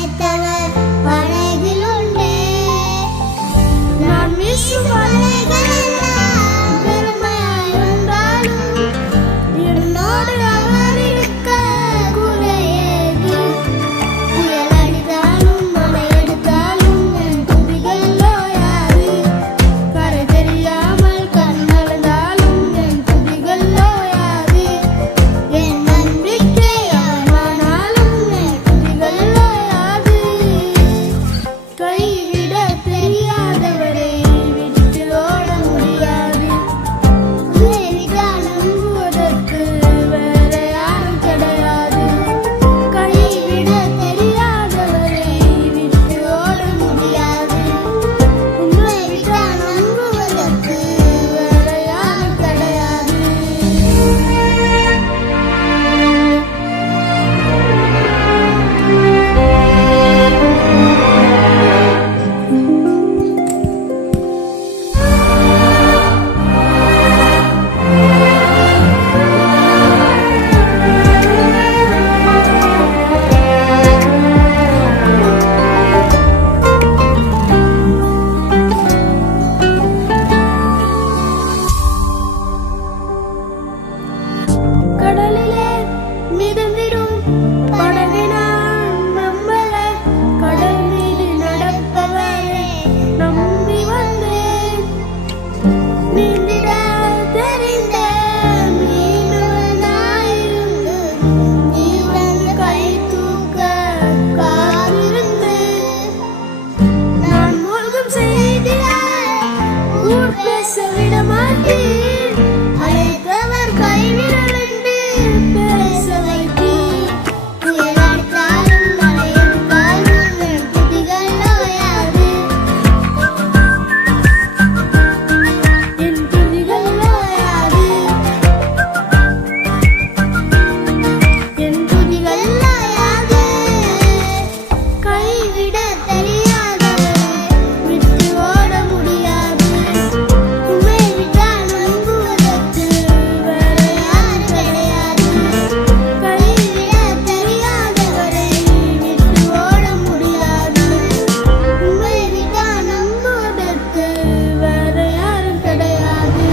அழைத்தவர் படகில் உண்டே. நான் வீசும் அலைகள் எல்லாம் பெருமையாய் வந்தாலும் என்னோடு அவர் இருக்க குறையேது. புயல் அடித்தாலும் மழை எடுத்தாலும் என் துதிகள் ஓயாது. கரை தெரியாமல் கண் மலர்ந்தாலும் என் துதிகள் ஓயாது. என் நம்பிக்கை யாரானாலும் என் துதிகள் ஓயாது. கைவிட தெரியாதவரை விட்டு ஓட முடியாது. உன்னை நம்புவதற்கு வேற யாரும் கிடையாது. கைவிட தெரியாதவரை விட்டு ஓட முடியாது. உன்னை நம்புவதற்கு வேற யாரும் கிடையாது. கடலிலே மிதந்திடும் படகை நான் நம்பல. கடல் மீது நடப்பவரை நம்பி வந்தேன். நீந்திட தெரிந்த மீனவனாயிருந்து நீ வந்து கை தூக்க காத்திருந்தேன். நான் மூழ்கும் செய்தியை ஊர் பேச விட மாட்டேன். அழைத்தவர் கைவிரலிட்டு பேச வைத்தீர். புயல் அடித்தாலும் மழை எடுத்தாலும் என் துதிகள் ஓயாது. என் துதிகள் ஓயாது. என் துதிகள் ஓயாது. கைவிட தெரியாதவரை விட்டு ஓட முடியாது. உம்மை விட்டால் நம்புவதற்கு வேற யாரும் கிடையாது. கைவிட தெரியாதவரை விட்டு ஓட முடியாது. உம்மை விட்டால் நம்புவதற்கு வேற யாரும் கிடையாது.